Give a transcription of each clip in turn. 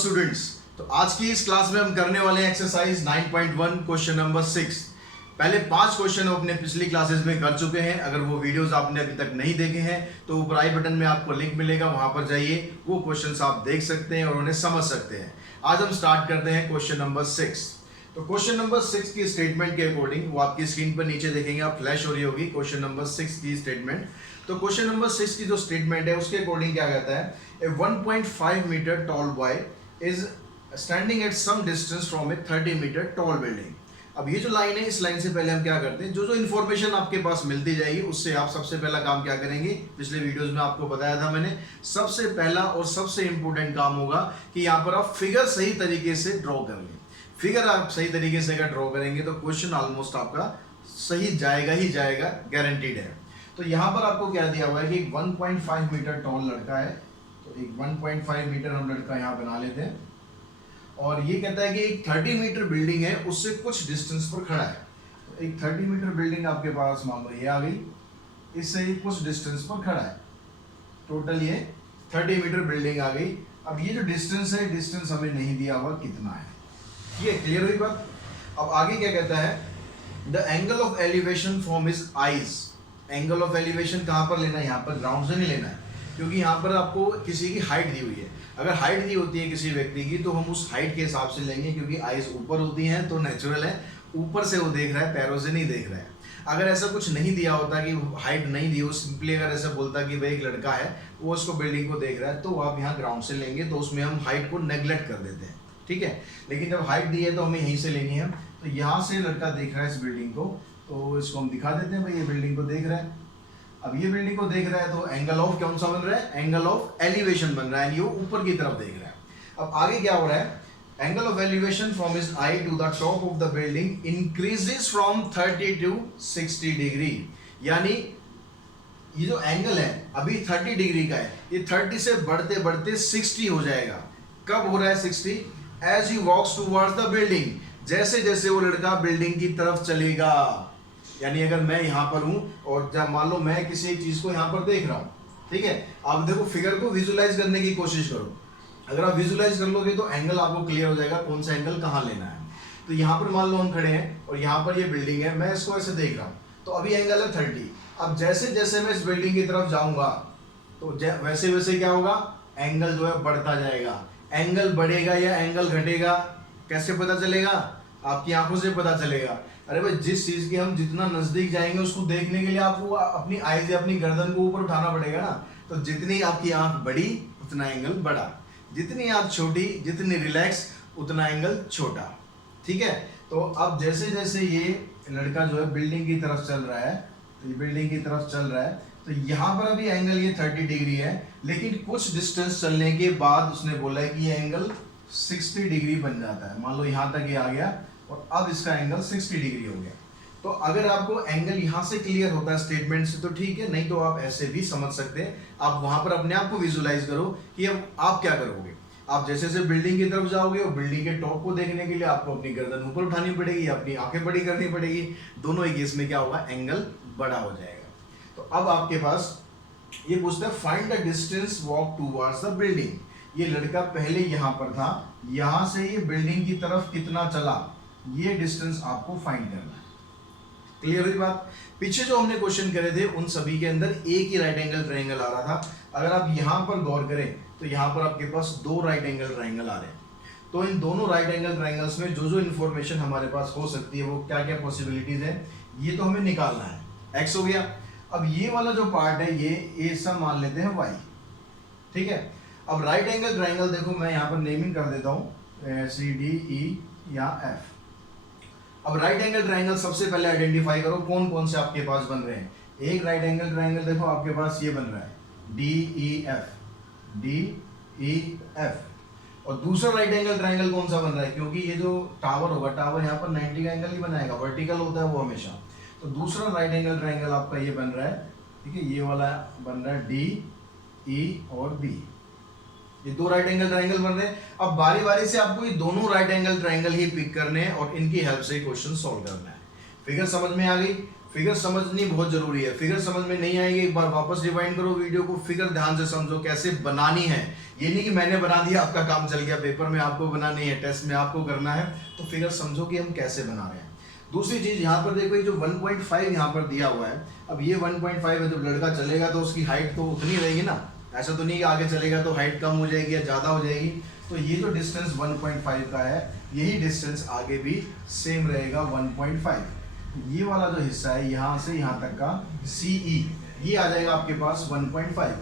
Students, तो आज की इस क्लास में हम करने वाले हैं एक्सरसाइज 9.1 क्वेश्चन नंबर 6। पहले 5 क्वेश्चन हम अपने पिछली क्लासेस में कर चुके हैं। अगर वो वीडियोस आपने अभी तक नहीं देखे हैं तो ऊपर आई बटन में आपको लिंक मिलेगा, वहां पर जाइए, वो क्वेश्चंस आप देख सकते हैं और उन्हें समझ सकते हैं। आज हम स्टार्ट करते हैं क्वेश्चन नंबर 6। तो क्वेश्चन नंबर 6 की स्टेटमेंट के अकॉर्डिंग, वो आपकी स्क्रीन पर नीचे देखेंगे आप, फ्लैश हो रही होगी क्वेश्चन नंबर 6 की स्टेटमेंट। तो क्वेश्चन नंबर 6 की जो स्टेटमेंट है उसके अकॉर्डिंग क्या कहता है, a 1.5 metre tall boy is standing at some distance from a 30 metre tall building. अब ये जो लाइन है, इस लाइन से पहले हम क्या करते हैं, जो इन्फॉर्मेशन आपके पास मिलती जाएगी उससे आप सबसे पहला काम क्या करेंगे, पिछले वीडियोस में आपको बताया था मैंने, सबसे पहला और सबसे इंपॉर्टेंट काम होगा कि यहाँ पर आप फिगर सही तरीके से ड्रॉ कर लें। फिगर आप सही तरीके से अगर ड्रॉ करेंगे तो क्वेश्चन ऑलमोस्ट आपका सही जाएगा ही जाएगा, गारंटीड है। तो यहाँ पर आपको क्या दिया हुआ है कि 1.5 मीटर टॉल लड़का है, तो एक 1.5 मीटर हम लड़का यहाँ बना लेते हैं। और ये कहता है कि एक 30 मीटर बिल्डिंग है, उससे कुछ डिस्टेंस पर खड़ा है। तो एक 30 मीटर बिल्डिंग आपके पास मान लो ये आ गई, इससे कुछ डिस्टेंस पर खड़ा है। टोटल ये 30 मीटर बिल्डिंग आ गई। अब ये जो डिस्टेंस है, डिस्टेंस हमें नहीं दिया हुआ कितना है। ये क्लियर हुई बात। अब आगे क्या कहता है, the angle of elevation from his eyes. Angle of elevation कहाँ पर लेना है, यहाँ पर ग्राउंड से नहीं लेना है, क्योंकि यहाँ पर आपको किसी की हाइट दी हुई है। अगर हाइट दी होती है किसी व्यक्ति की तो हम उस हाइट के हिसाब से लेंगे, क्योंकि आईज ऊपर होती हैं तो नेचुरल है, ऊपर से वो देख रहा है, पैरों से नहीं देख रहा है। अगर ऐसा कुछ नहीं दिया होता कि हाइट नहीं दी हो, सिंपली अगर ऐसा बोलता कि भाई एक लड़का है वो उसको बिल्डिंग को देख रहा है, तो आप यहाँ ग्राउंड से लेंगे, तो उसमें हम हाइट को नेग्लेक्ट कर देते हैं, ठीक है। लेकिन जब हाइट दी है तो हमें यहीं से लेनी है। तो यहाँ से लड़का देख रहा है इस बिल्डिंग को, तो इसको हम दिखा देते हैं भाई ये बिल्डिंग को देख रहा है। अब ये बिल्डिंग को देख रहा है तो एंगल ऑफ कौन सा बन रहा है, एंगल ऑफ एलिवेशन बन रहा है, ये ऊपर की तरफ देख रहा है। अब आगे क्या हो रहा है, angle of elevation from his eye to the top of the building increases from 30 to 60 degree. यानी ये जो एंगल है अभी 30 डिग्री का है, ये 30 से बढ़ते बढ़ते 60 हो जाएगा। कब हो रहा है 60? As he walks towards the building, जैसे जैसे वो लड़का बिल्डिंग की तरफ चलेगा। यानी अगर मैं यहाँ पर हूँ और जब मान लो मैं किसी एक चीज को यहाँ पर देख रहा हूँ, ठीक है, आप देखो फिगर को विजुलाइज करने की कोशिश करो। अगर आप विजुलाइज कर लोगे तो एंगल आपको क्लियर हो जाएगा, कौन सा एंगल कहाँ लेना है। तो यहाँ पर मान लो हम खड़े हैं और यहाँ पर ये बिल्डिंग है, मैं इसको ऐसे देख रहा हूँ, तो अभी एंगल है 30। अब जैसे जैसे मैं इस बिल्डिंग की तरफ जाऊंगा तो वैसे वैसे क्या होगा, एंगल जो है बढ़ता जाएगा। एंगल बढ़ेगा या एंगल घटेगा कैसे पता चलेगा, आपकी आंखों से पता चलेगा। अरे भाई, जिस चीज के हम जितना नजदीक जाएंगे उसको देखने के लिए आपको अपनी आईज या अपनी गर्दन को ऊपर उठाना पड़ेगा ना। तो जितनी आपकी आंख बड़ी उतना एंगल बड़ा, जितनी आंख छोटी, जितनी रिलैक्स, उतना एंगल छोटा, ठीक है। तो अब जैसे जैसे ये लड़का जो है बिल्डिंग की तरफ चल रहा है, तो ये बिल्डिंग की तरफ चल रहा है, तो यहाँ पर अभी एंगल ये 30 डिग्री है, लेकिन कुछ डिस्टेंस चलने के बाद उसने बोला है कि ये एंगल 60 डिग्री बन जाता है। मान लो यहाँ तक ये आ गया और अब इसका एंगल 60 डिग्री हो गया। तो अगर आपको एंगल यहाँ से क्लियर होता है स्टेटमेंट से तो ठीक है, नहीं तो आप ऐसे भी समझ सकते हैं। आप वहां पर अपने आप को विजुलाइज करो कि अब आप क्या करोगे। आप जैसे जैसे बिल्डिंग की तरफ जाओगे और बिल्डिंग के टॉप को देखने के लिए आपको अपनी गर्दन ऊपर उठानी पड़ेगी, अपनी आंखें बड़ी करनी पड़ेगी। दोनों ही केस में क्या होगा, एंगल बड़ा हो जाएगा। तो अब आपके पास ये पूछता है find the distance walk towards the building. ये लड़का पहले यहाँ पर था, यहाँ से ये बिल्डिंग की तरफ कितना चला, ये डिस्टेंस आपको फाइंड करना है। क्लियर हुई बात। पीछे जो हमने क्वेश्चन करे थे उन सभी के अंदर एक ही राइट एंगल ट्रायंगल आ रहा था। अगर आप यहाँ पर गौर करें तो यहाँ पर आपके पास 2 राइट एंगल ट्रायंगल आ रहे हैं। तो इन दोनों राइट एंगल ट्रायंगल्स में जो इन्फॉर्मेशन हमारे पास हो सकती है, वो क्या क्या पॉसिबिलिटीज है, ये तो हमें निकालना है। एक्स हो गया। अब ये वाला जो पार्ट है ये सब मान लेते हैं वाई, ठीक है। अब राइट एंगल ट्रायंगल देखो, मैं यहाँ पर नेमिंग कर देता हूँ CDE या F। अब राइट एंगल ट्रायंगल सबसे पहले आइडेंटिफाई करो कौन कौन से आपके पास बन रहे हैं। एक राइट एंगल ट्रायंगल देखो आपके पास ये बन रहा है DEF, और दूसरा राइट एंगल ट्रायंगल कौन सा बन रहा है, क्योंकि ये जो टावर होगा, टावर यहाँ पर 90 का एंगल ही बनाएगा, वर्टिकल होता है वो हमेशा। तो दूसरा राइट एंगल ट्रायंगल आपका ये बन रहा है, ठीक है, ये वाला बन रहा है DE और B। ये 2 राइट एंगल ट्रायंगल बन रहे हैं। अब बारी बारी से आपको ये दोनों राइट एंगल ट्रायंगल ही पिक करने हैं और इनकी हेल्प से क्वेश्चन सॉल्व करना है। फिगर समझ में आ गई। फिगर समझनी बहुत जरूरी है। फिगर समझ में नहीं आएगी, एक बार वापस रिवाइंड करो वीडियो को, फिगर ध्यान से समझो कैसे बनानी है। ये नहीं कि मैंने बना दिया आपका काम चल गया, पेपर में आपको बनानी है, टेस्ट में आपको करना है, तो फिगर समझो कि हम कैसे बना रहे हैं। दूसरी चीज यहाँ पर देखो, ये जो 1.5 यहाँ पर दिया हुआ है, अब ये 1.5 है, जब लड़का चलेगा तो उसकी हाइट तो उतनी रहेगी ना, ऐसा तो नहीं कि आगे चलेगा तो हाइट कम हो जाएगी या ज्यादा हो जाएगी। तो ये जो डिस्टेंस 1.5 का है, यही डिस्टेंस आगे भी सेम रहेगा 1.5। ये वाला जो हिस्सा है यहाँ से यहाँ तक का CE, ये आ जाएगा आपके पास 1.5।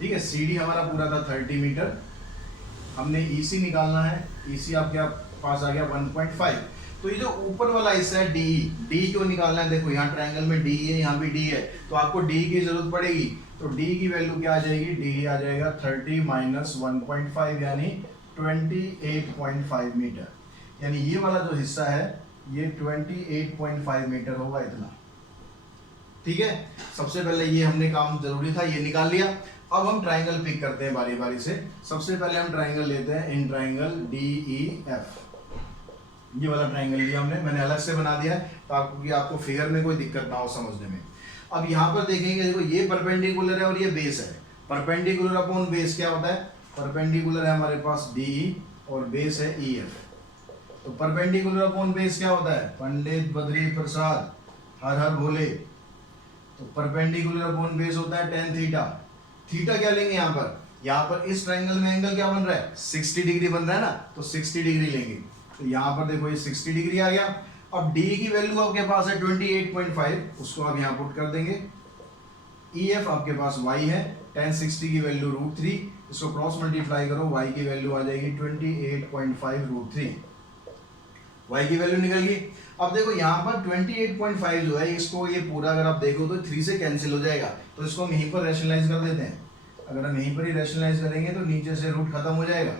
ठीक है, CD हमारा पूरा था 30 मीटर, हमने EC निकालना है, EC आपके पास आ गया 1.5। तो ये जो ऊपर वाला हिस्सा है DE क्यों निकालना है, देखो यहाँ ट्रायंगल में DE है, यहाँ भी D है, तो आपको DE की जरूरत पड़ेगी। तो D की वैल्यू क्या आ जाएगी, DE आ जाएगा 30 माइनस 1.5 यानी 28.5 मीटर। यानी ये वाला जो हिस्सा है ये 28.5 मीटर होगा इतना। ठीक है, सबसे पहले ये हमने काम जरूरी था, ये निकाल लिया। अब हम ट्रायंगल पिक करते हैं बारी बारी से। सबसे पहले हम ट्रायंगल लेते हैं, इन ट्रायंगल DEF। ये वाला ट्रायंगल लिया हमने, मैंने अलग से बना दिया है ताकि आपको फिगर में कोई दिक्कत ना हो समझने में। अब यहाँ पर देखेंगे, देखो ये परपेंडिकुलर है और ये बेस है। परपेंडिकुलर अपॉन बेस क्या होता है, परपेंडिकुलर है हमारे पास DE और बेस है EF। तो परपेंडिकुलर अपॉन बेस क्या होता है, पंडित बद्री प्रसाद हर हर भोले। तो परपेंडिकुलर अपॉन बेस होता है tan थीटा। थीटा क्या लेंगे यहाँ पर इस ट्रायंगल में एंगल क्या बन रहा है, 60 डिग्री बन रहा है ना, तो 60 डिग्री लेंगे। तो यहाँ पर देखो ये 60 डिग्री आ गया। अब D की वैल्यू आपके पास है 28.5, उसको आप यहाँ पुट कर देंगे। EF आपके पास Y है, tan 60 की वैल्यू √3, इसको क्रॉस मल्टीप्लाई करो, Y की वैल्यू आ जाएगी 28.5 √3। Y की वैल्यू निकल गई। अब देखो यहाँ पर 28.5 जो है, इसको ये पूरा अगर आप देखो तो 3 से कैंसिल हो जाएगा, तो इसको हम यहीं पर रैशनलाइज कर देते हैं। अगर हम यहीं पर ही रैशनलाइज करेंगे तो नीचे से रूट खत्म हो जाएगा।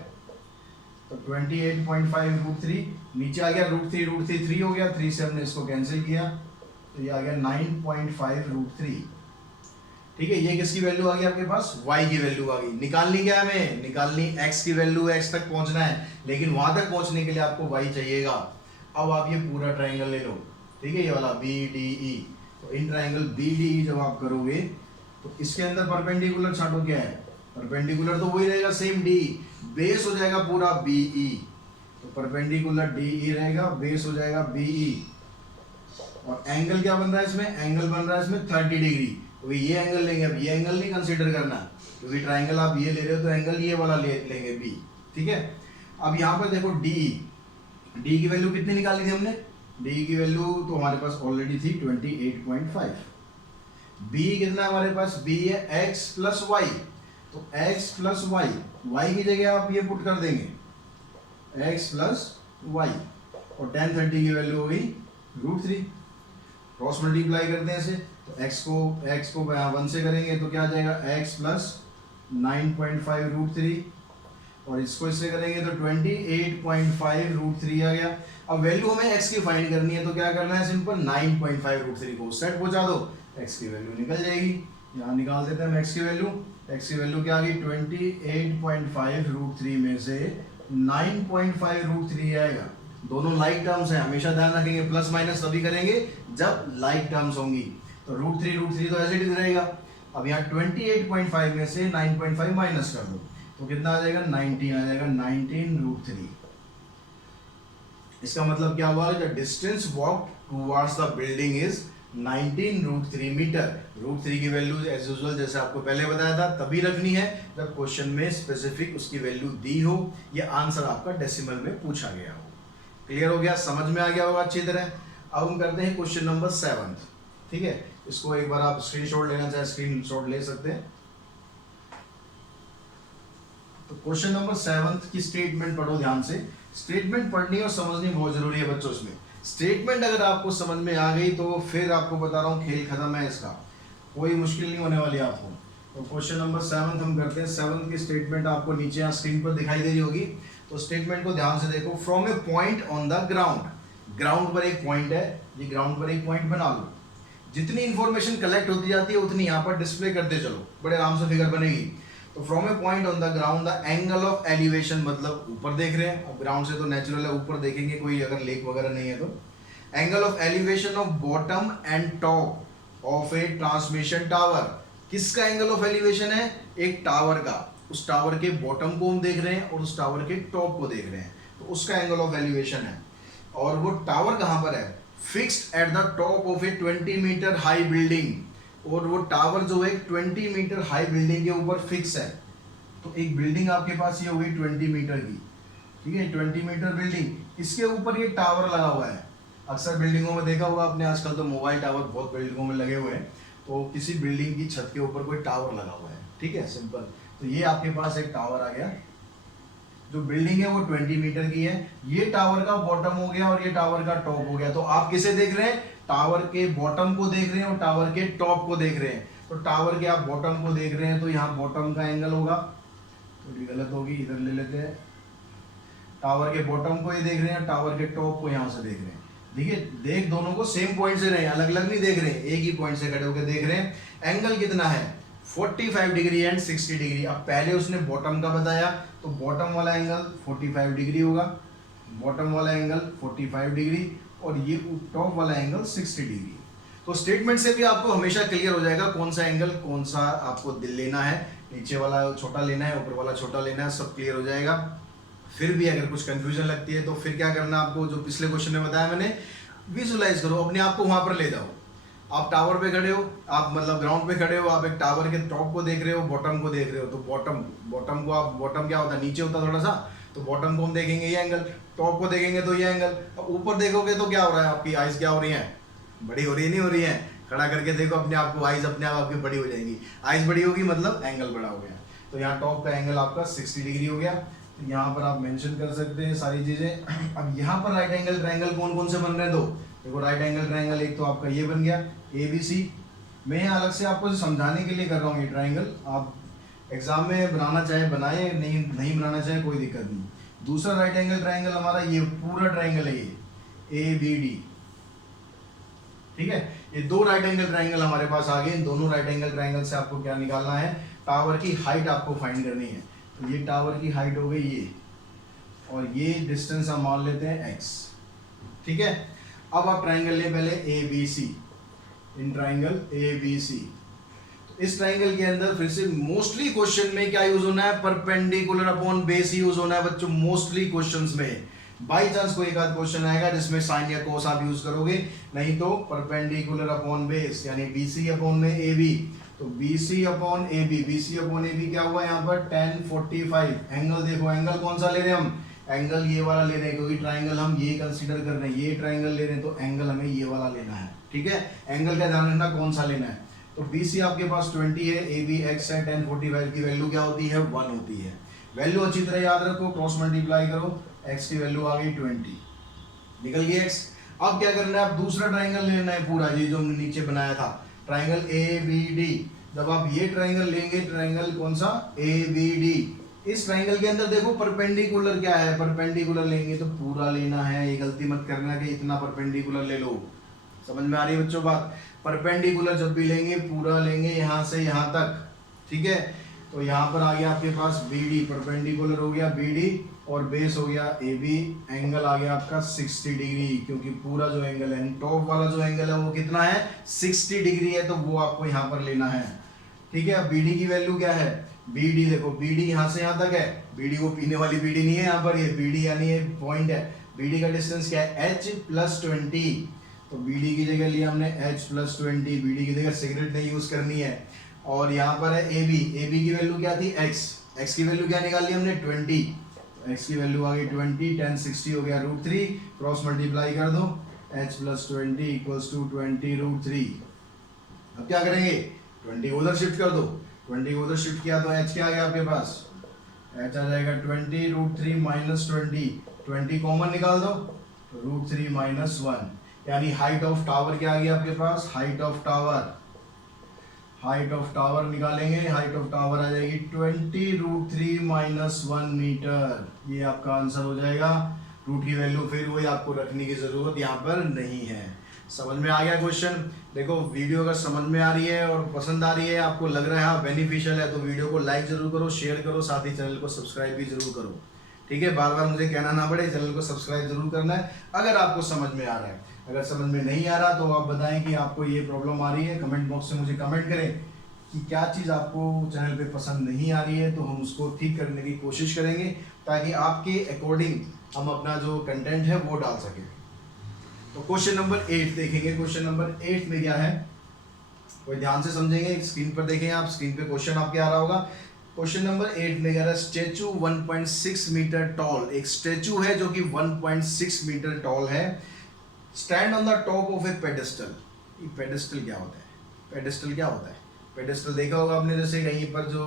तो 28.5 √3 नीचे आ गया, √3 3 हो गया, 3 से हमने इसको कैंसिल किया, तो ये आ गया 9.5 √3। ठीक है, ये किसकी वैल्यू आ गई आपके पास, Y की वैल्यू आ गई। निकालनी क्या है हमें, निकालनी X की वैल्यू, X तक पहुंचना है, लेकिन वहां तक पहुंचने के लिए आपको Y चाहिएगा। अब आप ये पूरा ट्रायंगल ले लो, ठीक है, ये वाला BDE। तो इन ट्रायंगल BDE जब आप करोगे तो इसके अंदर परपेंडिकुलर छांटो क्या है, परपेंडिकुलर तो वही रहेगा सेम DE, बेस हो जाएगा पूरा BE। तो परपेंडिकुलर DE रहेगा, बेस हो जाएगा BE। और एंगल क्या बन रहा है इसमें, एंगल बन रहा है इसमें 30 डिग्री। तो ये एंगल लेंगे, अब ये एंगल नहीं कंसीडर करना, क्योंकि ट्रायंगल आप ये ले रहे हो तो एंगल ये वाला लेंगे B। ठीक है, अब यहाँ पर देखो D की वैल्यू कितनी निकाली थी हमने, D की वैल्यू तो हमारे पास ऑलरेडी थी 28.5। B कितना है हमारे पास, B है x प्लस वाई। तो x प्लस वाई, y की जगह आप ये पुट कर देंगे x प्लस वाई, और tan 30 की वैल्यू हो गई √3। क्रॉस मल्टीप्लाई करते हैं इसे, तो x को 1 से करेंगे तो क्या आ जाएगा, x प्लस 9.5 √3, और इसको इससे करेंगे तो 28.5 √3 आ गया। अब वैल्यू हमें x की फाइंड करनी है, तो क्या करना है, सिंपल 9.5 √3 को सेट पहुंचा दो, x की वैल्यू निकल जाएगी। यहाँ निकाल देते हैं हम x की वैल्यू। x की वैल्यू क्या आ गई, 28.5 √3 में से 9.5 √3 आएगा। दोनों लाइक टर्म्स हैं, हमेशा ध्यान रखेंगे, प्लस माइनस तभी करेंगे जब लाइक टर्म्स होंगी। तो √3 तो ऐसे ही रहेगा। अब यहाँ 28.5 में से 9.5 माइनस कर दो, तो कितना आ जाएगा, 19 आ जाएगा, 19 √3। इसका मतलब क्या हुआ, the distance walk towards the building is 19 √3 metre. √3 की वैल्यू एज यूजुअल जैसे आपको पहले बताया था तभी रखनी है जब क्वेश्चन में स्पेसिफिक उसकी वैल्यू दी हो, या आंसर आपका डेसिमल में पूछा गया हो। क्लियर हो गया, समझ में आ गया होगा अच्छी तरह। अब हम करते हैं क्वेश्चन नंबर 7। ठीक है, इसको एक बार आप स्क्रीनशॉट लेना चाहे स्क्रीनशॉट ले सकते हैं। तो क्वेश्चन नंबर 7 की स्टेटमेंट पढ़ो ध्यान से। स्टेटमेंट पढ़नी और समझनी बहुत जरूरी है बच्चों। इसमें स्टेटमेंट अगर आपको समझ में आ गई तो फिर आपको बता रहा हूँ खेल खत्म है, इसका कोई मुश्किल नहीं होने वाली आपको। तो क्वेश्चन नंबर 7 हम करते हैं। 7 की स्टेटमेंट आपको नीचे यहाँ स्क्रीन पर दिखाई दे रही होगी, तो स्टेटमेंट को ध्यान से देखो। From A point on the ground, ground पर एक पॉइंट है, ये ग्राउंड पर एक पॉइंट बना लो। जितनी इंफॉर्मेशन कलेक्ट होती जाती है उतनी यहाँ पर डिस्प्ले करते चलो, बड़े आराम से फिगर बनेगी। तो from A point on the ground the angle of elevation, मतलब ऊपर देख रहे हैं, अब ग्राउंड से तो नेचुरल है ऊपर देखेंगे, कोई अगर लेक वगैरह नहीं है तो angle of elevation of bottom and top of A transmission tower. किसका एंगल ऑफ एलिवेशन है? एक टावर का। उस टावर के बॉटम को हम देख रहे हैं और उस टावर के टॉप को देख रहे हैं, तो उसका एंगल ऑफ एलिवेशन है। और वो टावर कहां पर है? Fixed at the top of a 20 metre high building. और वो टावर जो है 20 मीटर हाई बिल्डिंग के ऊपर फिक्स है। तो एक बिल्डिंग आपके पास ये हो गई 20 मीटर की, ठीक है, 20 मीटर बिल्डिंग, इसके ऊपर ये टावर लगा हुआ है। अक्सर बिल्डिंगों में देखा होगा आपने, आजकल तो मोबाइल टावर बहुत बिल्डिंगों में लगे हुए हैं। तो किसी बिल्डिंग की छत के ऊपर कोई टावर लगा हुआ है, ठीक है, सिंपल। तो ये आपके पास एक टावर आ गया, जो बिल्डिंग है वो 20 मीटर की है। ये टावर का बॉटम हो गया और ये टावर का टॉप हो गया। तो आप किसे देख रहे हैं? टावर के बॉटम को देख रहे हैं और टावर के टॉप को देख रहे हैं। तो टावर के आप बॉटम को देख रहे हैं, तो यहाँ बॉटम का एंगल होगा, थोड़ी गलत होगी, इधर ले लेते हैं। टावर के बॉटम को ये देख रहे हैं, टावर के टॉप को यहाँ से देख रहे हैं। देखिए, देख दोनों को सेम पॉइंट से रहे हैं, अलग अलग नहीं देख रहे हैं, एक ही पॉइंट से खड़े होकर देख रहे हैं। एंगल कितना है? 45 डिग्री एंड 60 डिग्री। अब पहले उसने बॉटम का बताया, तो बॉटम वाला एंगल 45 डिग्री होगा, बॉटम वाला एंगल 45 डिग्री, और ये टॉप वाला एंगल 60 डिग्री। तो स्टेटमेंट से भी आपको हमेशा क्लियर हो जाएगा कौन सा एंगल कौन सा आपको लेना है, नीचे वाला छोटा लेना है, ऊपर वाला छोटा लेना है, सब क्लियर हो जाएगा। फिर भी अगर कुछ कंफ्यूजन लगती है तो फिर क्या करना आपको, जो पिछले क्वेश्चन में बताया मैंने, विजुलाइज करो, अपने आप को वहां पर ले जाओ। आप टावर पे खड़े हो, आप मतलब ग्राउंड पे खड़े हो, आप एक टावर के टॉप को देख रहे हो, बॉटम को देख रहे हो। तो बॉटम को आप, बॉटम क्या होता है? नीचे होता है थोड़ा सा, तो बॉटम को हम देखेंगे ये एंगल, टॉप को देखेंगे तो ये एंगल। तो ऊपर देखोगे तो क्या हो रहा है? आपकी आइज क्या हो रही है? बड़ी हो रही है, नहीं हो रही है? खड़ा करके देखो अपने आप को, आइज अपने आप आपकी बड़ी हो जाएंगी। आइज बड़ी होगी मतलब एंगल बड़ा हो गया। तो यहाँ टॉप का एंगल आपका 60 डिग्री हो गया। तो यहाँ पर आप मेंशन कर सकते हैं सारी चीजें। अब यहाँ पर राइट एंगल ट्रायंगल कौन कौन से बन रहे हैं? दो। देखो राइट एंगल ट्रायंगल एक तो आपका ये बन गया ABC। मैं अलग से आपको समझाने के लिए कर रहा हूँ ये ट्रायंगल, आप एग्जाम में बनाना चाहे बनाए, नहीं बनाना चाहे कोई दिक्कत नहीं। दूसरा राइट एंगल ट्रायंगल हमारा ये पूरा ट्रायंगल है, ये ABD, ठीक है। ये दो राइट एंगल ट्रायंगल हमारे पास आ गए। इन दोनों राइट एंगल ट्रायंगल से आपको क्या निकालना है? टावर की हाइट आपको फाइंड करनी है। तो ये टावर की हाइट हो गई ये, और ये डिस्टेंस हम मान लेते हैं x, ठीक है। अब आप ट्रायंगल ले पहले ABC, इन ट्रायंगल ABC। तो इस ट्रायंगल के अंदर फिर से मोस्टली क्वेश्चन में क्या यूज होना है? परपेंडिकुलर अपॉन बेस यूज होना है बच्चों, मोस्टली क्वेश्चंस में। बाई चांस कोई एक आध क्वेश्चन आएगा जिसमें साइन या कोस आप यूज करोगे, नहीं तो परपेंडिकुलर अपॉन बेस, यानी BC अपॉन में AB। तो BC upon AB, BC upon AB क्या हुआ यहाँ पर? 10 45। एंगल देखो, एंगल कौन सा ले रहे हैं हम? एंगल ये वाला ले रहे हैं, क्योंकि ट्राइंगल हम ये कंसीडर कर रहे हैं, ये ट्राइंगल ले रहे हैं, तो एंगल हमें ये वाला लेना है, ठीक है। एंगल का ध्यान रखना कौन सा लेना है। तो BC आपके पास 20 है, AB x है, 10 45 की वैल्यू क्या होती है? 1 होती है। वैल्यू अच्छी तरह याद रखो, क्रॉस मल्टीप्लाई करो, x की वैल्यू आ गई 20, निकल गई x। अब क्या करना है? अब दूसरा ट्राइंगल लेना है पूरा, ये जो हमने नीचे बनाया था ट्राइंगल ABD। जब आप ये ट्राइंगल लेंगे, ट्राइंगल कौन सा? ABD। इस ट्राइंगल के अंदर देखो परपेंडिकुलर क्या है, परपेंडिकुलर लेंगे तो पूरा लेना है। ये गलती मत करना कि इतना परपेंडिकुलर ले लो, समझ में आ रही है बच्चों बात? परपेंडिकुलर जब भी लेंगे पूरा लेंगे, यहाँ से यहाँ तक, ठीक है। तो यहाँ पर आ गया आपके पास BD, परपेंडिकुलर हो गया BD, और बेस हो गया AB। एंगल आ गया आपका 60 डिग्री, क्योंकि पूरा जो एंगल है, टॉप वाला जो एंगल है वो कितना है? 60 डिग्री है, तो वो आपको यहाँ पर लेना है, ठीक है। अब BD की वैल्यू क्या है? BD देखो, BD यहाँ से यहाँ तक है, BD वो पीने वाली BD नहीं है यहाँ पर, ये BD यानी ये पॉइंट है। BD का डिस्टेंस क्या है? H + 20। तो BD की जगह लिया हमने H + 20, BD की जगह सिगरेट नहीं यूज करनी है। और यहाँ पर है AB, AB की वैल्यू क्या थी? X की वैल्यू क्या निकाल ली हमने? 20। x की वैल्यू आ गई 20, 10 60 हो गया √3, क्रॉस मल्टीप्लाई कर दो, h + 20 = 20 √3। अब क्या करेंगे? 20 उधर शिफ्ट कर दो, 20 उधर शिफ्ट किया तो h क्या आ गया आपके पास? h आ जाएगा 20 √3 - 20, 20 कॉमन निकाल दो, √3 - 1, यानी हाइट ऑफ टावर क्या आ गया आपके पास? हाइट ऑफ टावर निकालेंगे, हाइट ऑफ टावर आ जाएगी 20 √3 - 1 मीटर। ये आपका आंसर हो जाएगा। रूट की वैल्यू फिर वही आपको रखने की जरूरत यहाँ पर नहीं है। समझ में आ गया क्वेश्चन? देखो वीडियो अगर समझ में आ रही है और पसंद आ रही है, आपको लग रहा है हाँ बेनिफिशियल है, तो वीडियो को लाइक जरूर करो, शेयर करो, साथ ही चैनल को सब्सक्राइब भी जरूर करो, ठीक है। बार बार मुझे कहना ना पड़े, चैनल को सब्सक्राइब जरूर करना है अगर आपको समझ में आ रहा है। अगर समझ में नहीं आ रहा तो आप बताएं कि आपको ये प्रॉब्लम आ रही है, कमेंट बॉक्स में मुझे कमेंट करें कि क्या चीज़ आपको चैनल पे पसंद नहीं आ रही है, तो हम उसको ठीक करने की कोशिश करेंगे ताकि आपके अकॉर्डिंग हम अपना जो कंटेंट है वो डाल सकें। तो क्वेश्चन नंबर 8 देखेंगे। क्वेश्चन नंबर 8 में क्या है, कोई ध्यान से समझेंगे, स्क्रीन पर देखें आप, स्क्रीन पे क्वेश्चन आपके आ रहा होगा। क्वेश्चन नंबर 8 में कह रहा है स्टैचू 1.6 मीटर टॉल, एक स्टैचू है जो कि 1.6 मीटर टॉल है, stand on the top of A pedestal. ये पेडेस्टल क्या होता है? पेडेस्टल क्या होता है? पेडेस्टल देखा होगा आपने, जैसे कहीं पर जो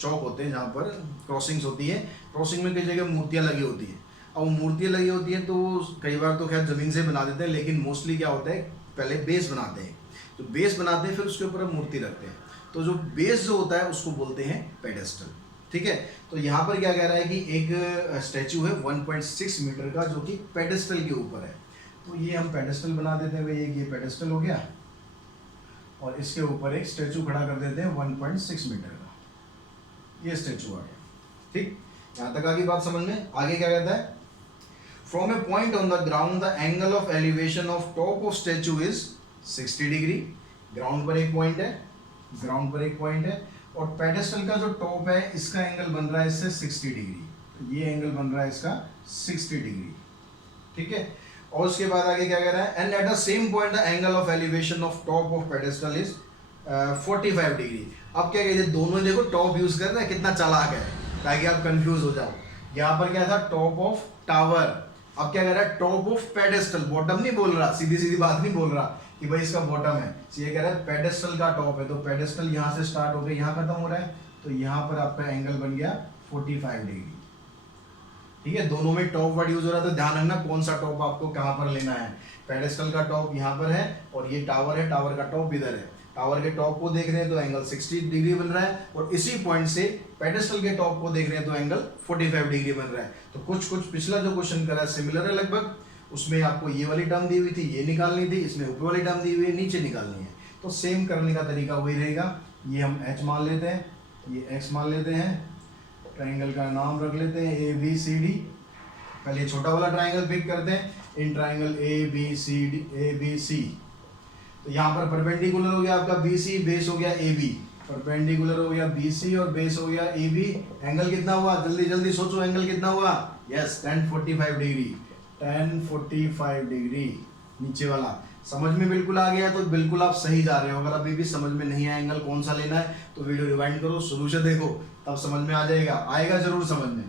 चौक होते हैं जहाँ पर क्रॉसिंग्स होती है, क्रॉसिंग में कई जगह मूर्तियाँ लगी होती हैं। अब मूर्तियाँ लगी होती हैं तो कई बार तो खैर ज़मीन से बना देते हैं, लेकिन मोस्टली क्या होता है, पहले बेस बनाते हैं, तो बेस बनाते हैं फिर उसके ऊपर मूर्ति रखते हैं, तो जो बेस जो होता है उसको बोलते हैं पेडेस्टल। ठीक है, तो यहाँ पर क्या कह रहा है कि एक स्टैचू है 1.6 मीटर का जो कि पेडेस्टल के ऊपर है, तो ये हम पेडेस्टल बना देते हैं भाई, ये पेडेस्टल हो गया और इसके ऊपर एक स्टैचू खड़ा कर देते हैं 1.6 मीटर का, ये स्टैचू आ गया। ठीक, यहाँ तक आगे बात समझ में। आगे क्या कहता है, from A point on the ground the angle of elevation of top of statute is 60 degree. Ground पर एक पॉइंट है, ग्राउंड पर एक पॉइंट है, और पेडेस्टल का जो टॉप है इसका एंगल बन रहा है इससे 60 डिग्री, तो ये एंगल बन रहा है इसका 60 डिग्री। ठीक है, और उसके बाद आगे क्या कह रहा है, and at the same point the angle of elevation of top of pedestal is 45 degree. अब क्या कहते हैं, दोनों देखो टॉप यूज कर रहे हैं, कितना चालाक है, ताकि आप कंफ्यूज हो जाओ। यहाँ पर क्या था, टॉप ऑफ टावर, अब क्या कह रहा है, टॉप ऑफ पेडेस्टल, बॉटम नहीं बोल रहा, सीधी सीधी बात नहीं बोल रहा कि भाई इसका बॉटम है, ये कह रहा है पेडेस्टल का टॉप है, तो पेडेस्टल यहाँ से स्टार्ट होकर यहाँ खत्म हो रहा है, तो यहाँ पर आपका एंगल बन गया 45 डिग्री। ठीक है, दोनों में टॉप वर्ड यूज हो रहा है, तो ध्यान रखना कौन सा टॉप आपको कहाँ पर लेना है। पेडेस्टल का टॉप यहाँ पर है और ये टावर है, टावर का टॉप इधर है, टावर के टॉप को देख रहे हैं तो एंगल 60 डिग्री बन रहा है, और इसी पॉइंट से पेडेस्टल के टॉप को देख रहे हैं तो एंगल 45 डिग्री बन रहा है। तो कुछ कुछ पिछला जो क्वेश्चन करा सिमिलर है लगभग, उसमें आपको ये वाली टर्म दी हुई थी, ये निकालनी थी, इसमें ऊपर वाली टर्म दी हुई है, नीचे निकालनी है, तो सेम करने का तरीका वही रहेगा। ये हम h मान लेते हैं, ये x मान लेते हैं, ट्राइंगल का नाम रख लेते हैं ABCD। पहले छोटा वाला ट्राइंगल पिक करते हैं, इन ट्राइंगल ABC, तो यहाँ पर परपेंडिकुलर हो गया आपका BC, बेस हो गया AB, परपेंडिकुलर हो गया BC और बेस हो गया AB। एंगल कितना हुआ, जल्दी जल्दी सोचो, एंगल कितना हुआ, यस 1045 डिग्री, 1045 डिग्री। नीचे वाला समझ में बिल्कुल आ गया, तो बिल्कुल आप सही जा रहे हो। अगर अभी भी समझ में नहीं आया एंगल कौन सा लेना है, तो वीडियो रिवाइंड करो, सोल्यूशन देखो, तब समझ में आ जाएगा, आएगा जरूर समझ में।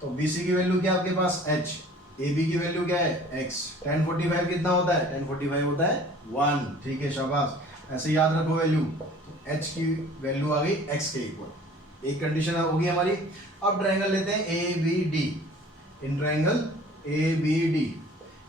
तो BC की वैल्यू क्या है आपके पास h, AB की वैल्यू क्या है x, 1045 कितना होता है, 1045 होता है 1। ठीक है, शाबाश, ऐसे याद रखो वैल्यू। तो h की वैल्यू आ गई x के इक्वल, एक कंडीशन होगी हमारी। अब ट्रायंगल लेते हैं ABD, इन ट्रायंगल ABD,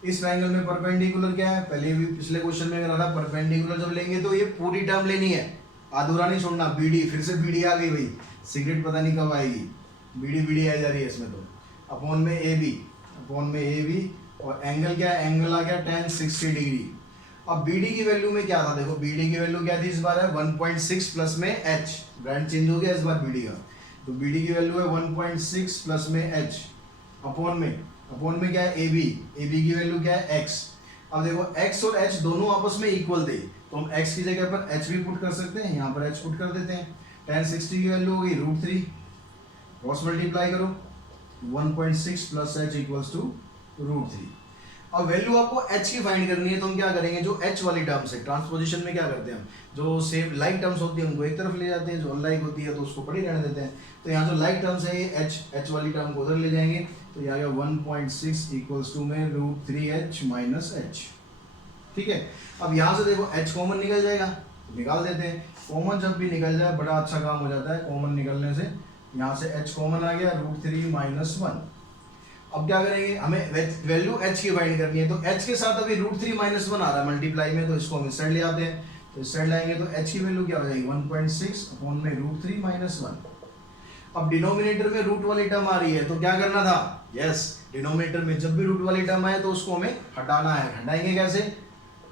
इस ट्रायंगल में परपेंडिकुलर क्या है, पहले भी पिछले क्वेश्चन में करा था, परपेंडिकुलर जब लेंगे तो ये पूरी टर्म लेनी है, अधूरा नहीं छोड़ना। BD, फिर से BD आ गई भाई, सिगरेट पता नहीं कब आएगी, BD आ जा रही है इसमें, तो अपॉन में AB, अपॉन में AB, और एंगल क्या है, एंगल आ गया 1060 डिग्री। अब BD की वैल्यू में क्या था, देखो BD की वैल्यू क्या थी इस बार है 1.6 प्लस में h, ब्रांड चेंज हो गया इस बार BD का, तो BD की वैल्यू है 1.6 प्लस में h, अपॉन में क्या है AB की वैल्यू क्या है x। अब देखो x और h दोनों आपस में इक्वल थे, तो हम x की जगह पर h भी पुट कर सकते हैं, यहाँ पर h पुट कर देते हैं। 1060 की वैल्यू होगी √3, क्रॉस मल्टीप्लाई करो, 1.6 प्लस h इक्वल्स टू √3। अब वैल्यू आपको h की फाइंड करनी है, तो हम क्या करेंगे, जो h वाली टर्म्स है, ट्रांसपोजिशन में क्या करते हैं हम, जो सेम लाइक टर्म्स होती है उनको एक तरफ ले जाते हैं, जो अनलाइक होती है तो उसको पड़ी रहने देते हैं। तो यहाँ जो लाइक टर्म्स है ये h वाली टर्म को उधर ले जाएंगे, तो ये आ गया 1.6 इक्वल्स टू में √3h माइनस h। ठीक है, अब यहाँ से देखो h कॉमन निकल जाएगा, निकाल देते हैं। कॉमन जब भी निकल जाए बड़ा अच्छा काम हो जाता है, कॉमन निकलने से यहाँ से h कॉमन आ गया √3 माइनस 1। अब क्या करेंगे, हमें वैल्यू h की फाइंड करनी है, तो h के साथ अभी √3 माइनस 1 आ रहा है मल्टीप्लाई में, तो इसको हम इस साइड ले आते हैं, तो इस साइड लाएंगे तो h की वैल्यू क्या हो जाएगी 1.6 अपॉन में √3 माइनस 1। अब डिनोमिनेटर में रूट वाली टर्म आ रही है, तो क्या करना था, यस डिनोमिनेटर में जब भी रूट वाली टर्म आए तो उसको हमें हटाना है। हटाएंगे कैसे,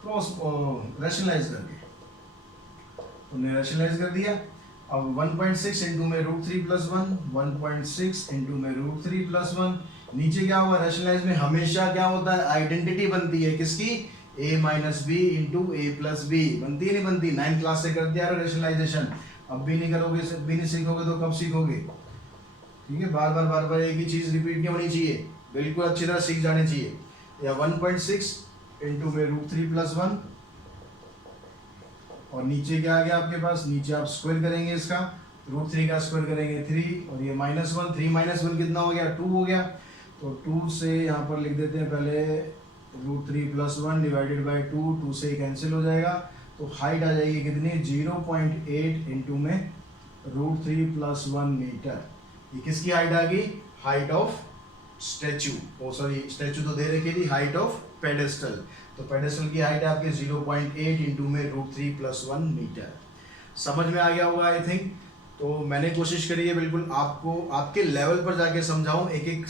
क्रॉस रैशनलाइज करके, तुमने रैशनलाइज कर दिया। अब 1.6 इंटू में √3 प्लस 1, 1.6 इंटू में √3 प्लस 1, नीचे क्या हुआ, रैशनलाइज में हमेशा क्या होता है, आइडेंटिटी बनती है किसकी, a minus B into A plus B, बनती है नहीं बनती? 9th क्लास से कर दिया रेशनलाइजेशन, अब भी नहीं करोगे, अब भी नहीं सीखोगे तो कब सीखोगे? ठीक है, बार बार एक ही चीज रिपीट नहीं होनी चाहिए, बिल्कुल अच्छी तरह सीख जानी चाहिए। या 1.6 इंटू में √3+1, और नीचे क्या आ गया आपके पास? नीचे आप स्क्वायर करेंगे इसका, √3 का स्क्वायर करेंगे 3, और ये -1, 3 - 1 कितना हो गया? 2 हो गया। तो 2 से यहाँ पर लिख देते हैं पहले √3+1 डिवाइडेड बाई 2, 2 से कैंसिल हो जाएगा, तो हाइट आ जाएगी कितनी? 0.8 इंटू में √3+1 मीटर। ये किसकी हाइट आ गई? Height of statue, oh sorry statue तो दे रखी थी, हाइट ऑफ पेडेस्टल। तो पेडेस्टल की हाइट है आपके 0.8 इंटू में √3+1 मीटर। समझ में आ गया होगा आई थिंक। तो मैंने कोशिश करी है बिल्कुल आपको आपके लेवल पर जाके समझाऊं, एक एक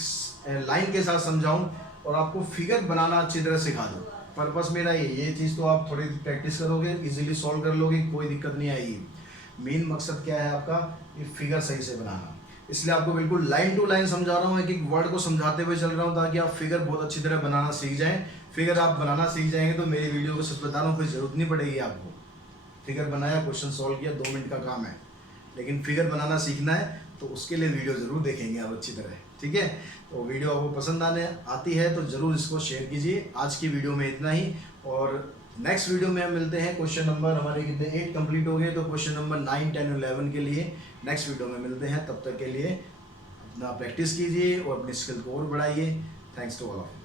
लाइन के साथ समझाऊं और आपको फिगर बनाना अच्छी तरह सिखा दूं। पर्पस मेरा ये चीज़ तो आप थोड़ी प्रैक्टिस करोगे इजीली सॉल्व कर लोगे, कोई दिक्कत नहीं आएगी। मेन मकसद क्या है आपका? ये फिगर सही से बनाना। इसलिए आपको बिल्कुल लाइन टू लाइन समझा रहा हूँ, एक एक वर्ड को समझाते हुए चल रहा हूँ, ताकि आप फिगर बहुत अच्छी तरह बनाना सीख जाएं। फिगर आप बनाना सीख जाएंगे तो मेरी वीडियो को सच बता रहा हूँ कोई ज़रूरत नहीं पड़ेगी आपको। फिगर बनाया, क्वेश्चन सॉल्व किया, 2 मिनट का काम है, लेकिन फिगर बनाना सीखना है तो उसके लिए वीडियो ज़रूर देखेंगे आप अच्छी तरह। ठीक है, तो वीडियो आपको पसंद आती है तो ज़रूर इसको शेयर कीजिए। आज की वीडियो में इतना ही, और नेक्स्ट वीडियो में हम मिलते हैं। क्वेश्चन नंबर हमारे कितने 8 कंप्लीट हो गए, तो क्वेश्चन नंबर 9, 10, 11 के लिए नेक्स्ट वीडियो में मिलते हैं। तब तक के लिए अपना प्रैक्टिस कीजिए और अपनी स्किल को और बढ़ाइए। Thanks to all of you.